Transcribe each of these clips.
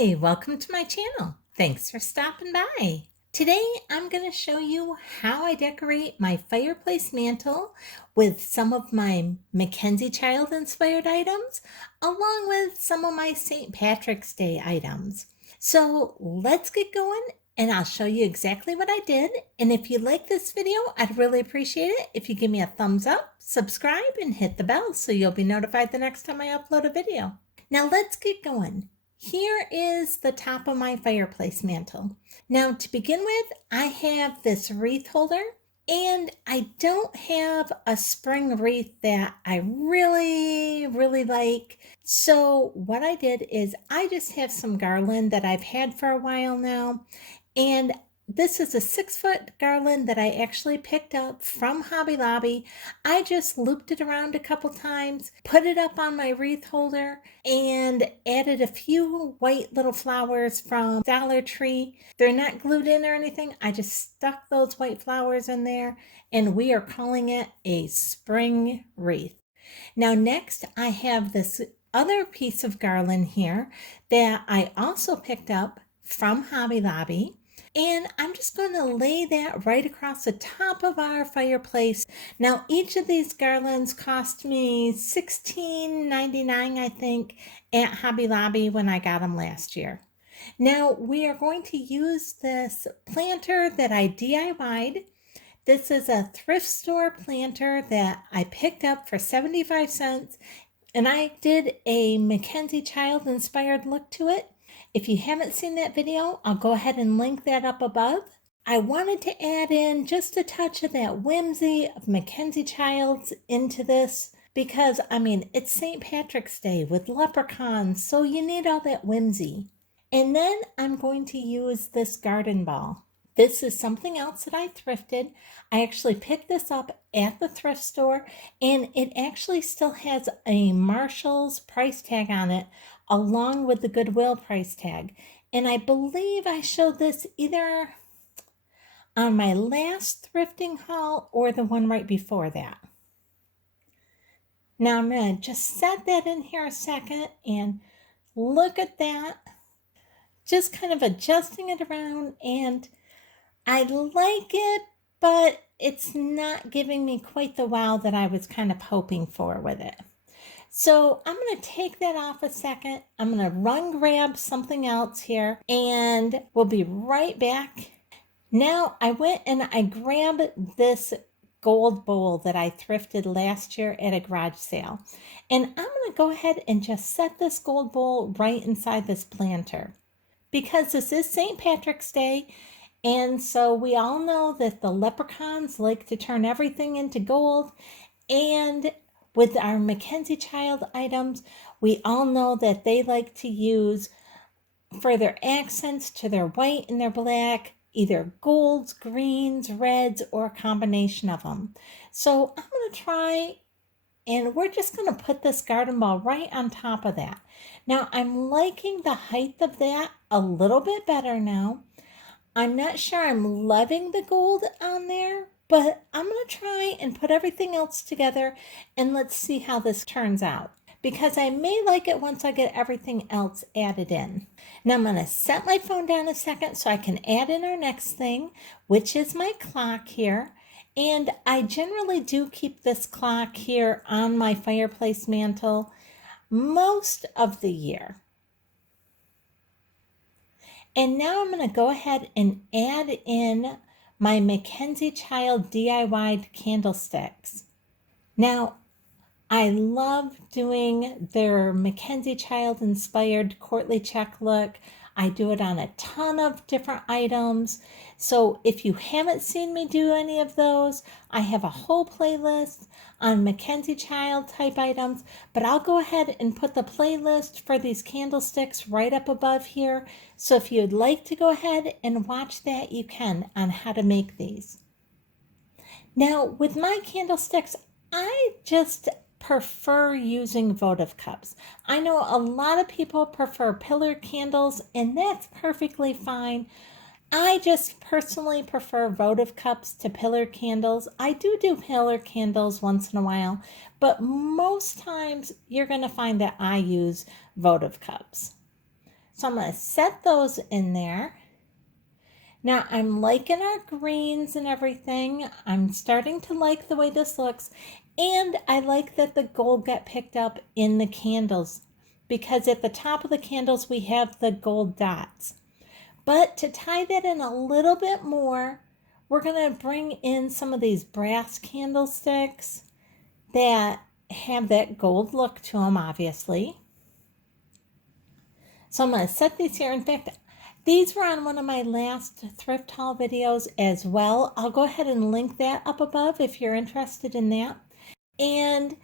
Hi, welcome to my channel. Thanks for stopping by. Today I'm going to show you how I decorate my fireplace mantle with some of my MacKenzie child inspired items along with some of my St. Patrick's Day items. So let's get going and I'll show you exactly what I did. And if you like this video, I'd really appreciate it if you give me a thumbs up, subscribe, and hit the bell so you'll be notified the next time I upload a video. Now let's get going. Here is the top of my fireplace mantle. Now to begin with, I have this wreath holder and I don't have a spring wreath that I really like. So what I did is I just have some garland that I've had for a while now, and this is a 6-foot garland that I actually picked up from Hobby Lobby. I just looped it around a couple times, put it up on my wreath holder, and added a few white little flowers from Dollar Tree. They're not glued in or anything. I just stuck those white flowers in there, and we are calling it a spring wreath. Now next, I have this other piece of garland here that I also picked up from Hobby Lobby. And I'm just going to lay that right across the top of our fireplace. Now, each of these garlands cost me $16.99, I think, at Hobby Lobby when I got them last year. Now, we are going to use this planter that I DIY'd. This is a thrift store planter that I picked up for 75 cents, and I did a MacKenzie child inspired look to it. If you haven't seen that video, I'll go ahead and link that up above. I wanted to add in just a touch of that whimsy of MacKenzie Childs into this because, it's St. Patrick's Day with leprechauns, so you need all that whimsy. And then I'm going to use this garden ball. This is something else that I thrifted. I actually picked this up at the thrift store, and it actually still has a Marshall's price tag on it, along with the Goodwill price tag. And I believe I showed this either on my last thrifting haul or the one right before that. Now I'm going to just set that in here a second and look at that. Just kind of adjusting it around, and I like it, but it's not giving me quite the wow that I was kind of hoping for with it. So I'm going to take that off a second. I'm going to run grab something else here and we'll be right back. Now I went and I grabbed this gold bowl that I thrifted last year at a garage sale. And I'm going to go ahead and just set this gold bowl right inside this planter. Because this is St. Patrick's Day, and so we all know that the leprechauns like to turn everything into gold, and with our MacKenzie child items, we all know that they like to use, for their accents to their white and their black, either golds, greens, reds, or a combination of them. So I'm going to try, and we're just going to put this garden ball right on top of that. Now I'm liking the height of that a little bit better now. I'm not sure I'm loving the gold on there, but I'm going to try and put everything else together and let's see how this turns out, because I may like it once I get everything else added in. Now I'm going to set my phone down a second so I can add in our next thing, which is my clock here. And I generally do keep this clock here on my fireplace mantle most of the year. And now I'm going to go ahead and add in my MacKenzie Child DIY candlesticks. Now, I love doing their MacKenzie Child inspired courtly check look. I do it on a ton of different items. So if you haven't seen me do any of those, I have a whole playlist on MacKenzie Child type items, but I'll go ahead and put the playlist for these candlesticks right up above here. So if you'd like to go ahead and watch that, you can, on how to make these. Now with my candlesticks, I just prefer using votive cups. I know a lot of people prefer pillar candles, and that's perfectly fine. I just personally prefer votive cups to pillar candles. I do pillar candles once in a while, but most times you're going to find that I use votive cups. So I'm going to set those in there. Now I'm liking our greens and everything. I'm starting to like the way this looks. And I like that the gold got picked up in the candles because at the top of the candles we have the gold dots. But to tie that in a little bit more, we're going to bring in some of these brass candlesticks that have that gold look to them, obviously. So I'm going to set these here. In fact, these were on one of my last thrift haul videos as well. I'll go ahead and link that up above if you're interested in that. And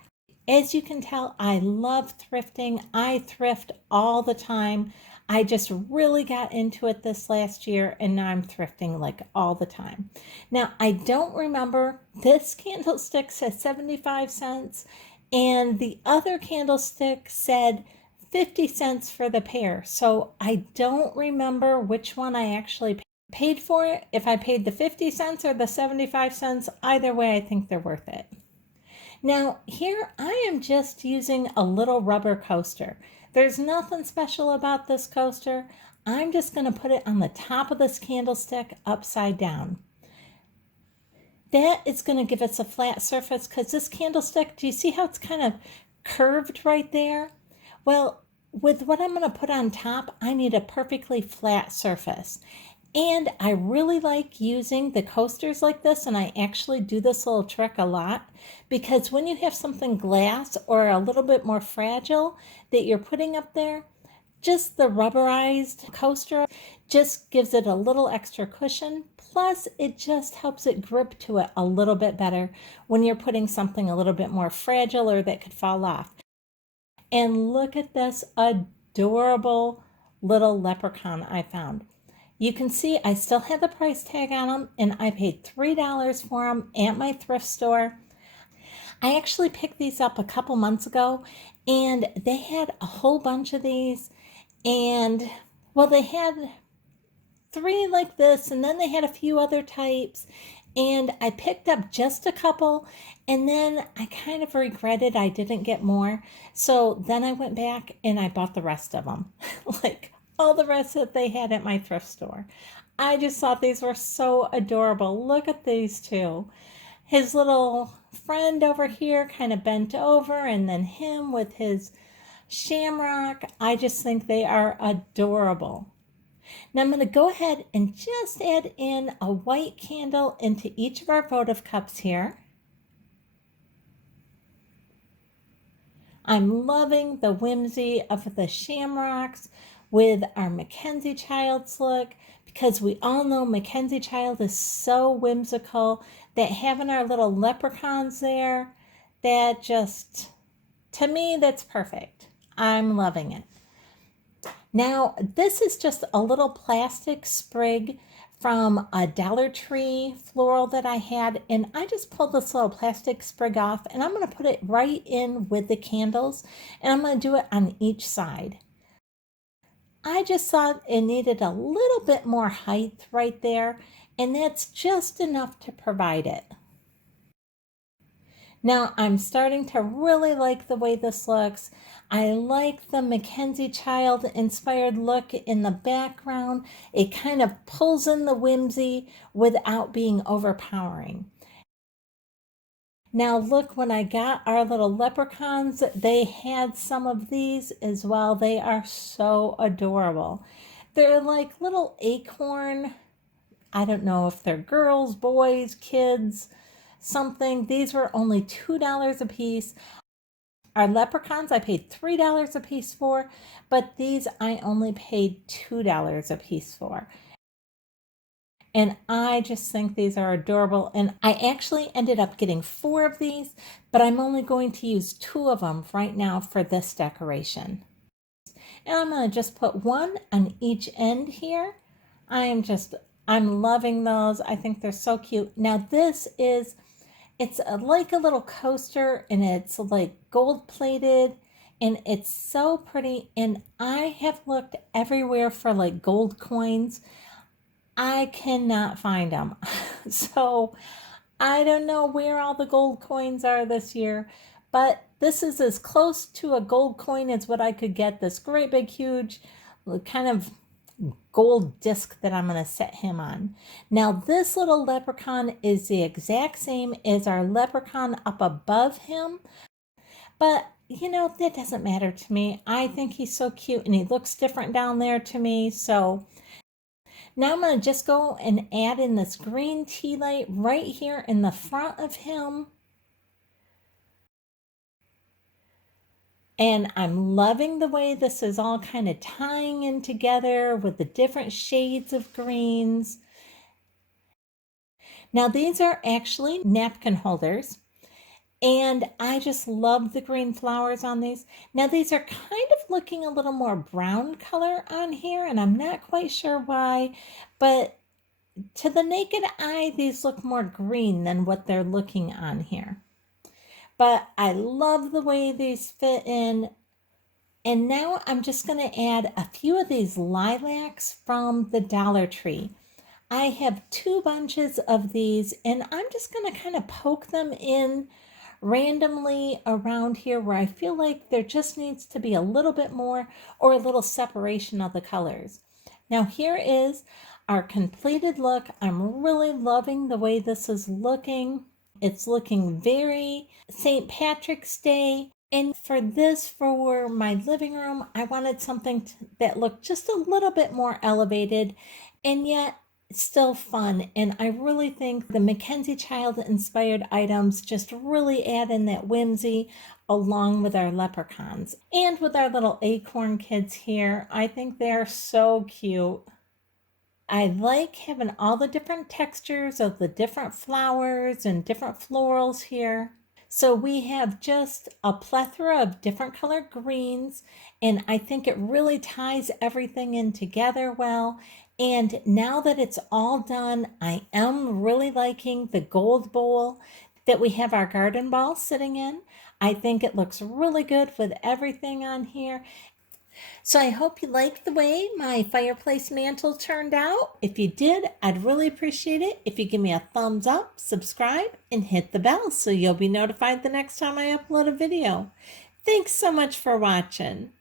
as you can tell, I love thrifting. I thrift all the time. I just really got into it this last year and now I'm thrifting like all the time. Now, I don't remember, this candlestick says 75 cents and the other candlestick said 50 cents for the pair. So I don't remember which one I actually paid for it. If I paid the 50 cents or the 75 cents, either way, I think they're worth it. Now here I am just using a little rubber coaster. There's nothing special about this coaster. I'm just going to put it on the top of this candlestick upside down. That is going to give us a flat surface because this candlestick, do you see how it's kind of curved right there? Well, with what I'm going to put on top, I need a perfectly flat surface. And I really like using the coasters like this, and I actually do this little trick a lot because when you have something glass or a little bit more fragile that you're putting up there, just the rubberized coaster just gives it a little extra cushion. Plus, it just helps it grip to it a little bit better when you're putting something a little bit more fragile or that could fall off. And look at this adorable little leprechaun I found. You can see I still have the price tag on them and I paid $3 for them at my thrift store. I actually picked these up a couple months ago and they had a whole bunch of these and well, they had 3 like this and then they had a few other types and I picked up just a couple and then I kind of regretted I didn't get more. So then I went back and I bought the rest of them. Like all the rest that they had at my thrift store. I just thought these were so adorable. Look at these two. His little friend over here kind of bent over and then him with his shamrock. I just think they are adorable. Now I'm going to go ahead and just add in a white candle into each of our votive cups here. I'm loving the whimsy of the shamrocks with our MacKenzie Child's look because we all know MacKenzie Child is so whimsical that having our little leprechauns there, that just, to me, that's perfect. I'm loving it. Now, this is just a little plastic sprig from a Dollar Tree floral that I had, and I just pulled this little plastic sprig off and I'm going to put it right in with the candles and I'm going to do it on each side. I just thought it needed a little bit more height right there, and that's just enough to provide it. Now I'm starting to really like the way this looks. I like the MacKenzie Child inspired look in the background. It kind of pulls in the whimsy without being overpowering. Now look, when I got our little leprechauns, they had some of these as well. They are so adorable. They're like little acorn, I don't know if they're girls, boys, kids, something. These were only $2 a piece. Our leprechauns I paid $3 a piece for, but these I only paid $2 a piece for. And I just think these are adorable. And I actually ended up getting 4 of these, but I'm only going to use 2 of them right now for this decoration. And I'm going to just put one on each end here. I'm loving those. I think they're so cute. Now this is, it's like a little coaster and it's like gold plated and it's so pretty. And I have looked everywhere for like gold coins. I cannot find them. So I don't know where all the gold coins are this year, but this is as close to a gold coin as what I could get. This great big huge kind of gold disc that I'm going to set him on. Now this little leprechaun is the exact same as our leprechaun up above him, but you know, that doesn't matter to me. I think he's so cute and he looks different down there to me. So now I'm going to just go and add in this green tea light right here in the front of him. And I'm loving the way this is all kind of tying in together with the different shades of greens. Now these are actually napkin holders, and I just love the green flowers on these. Now these are kind of looking a little more brown color on here, and I'm not quite sure why, but to the naked eye, these look more green than what they're looking on here. But I love the way these fit in. And now I'm just going to add a few of these lilacs from the Dollar Tree. I have 2 bunches of these, and I'm just going to kind of poke them in randomly around here where I feel like there just needs to be a little bit more or a little separation of the colors. Now here is our completed look. I'm really loving the way this is looking. It's looking very St. Patrick's Day. And for this, for my living room, I wanted something that looked just a little bit more elevated and yet still fun. And I really think the MacKenzie child inspired items just really add in that whimsy along with our leprechauns. And with our little acorn kids here, I think they're so cute. I like having all the different textures of the different flowers and different florals here. So we have just a plethora of different color greens, and I think it really ties everything in together well. And now that it's all done, I am really liking the gold bowl that we have our garden ball sitting in. I think it looks really good with everything on here. So I hope you liked the way my fireplace mantle turned out. If you did, I'd really appreciate it if you give me a thumbs up, subscribe, and hit the bell so you'll be notified the next time I upload a video. Thanks so much for watching.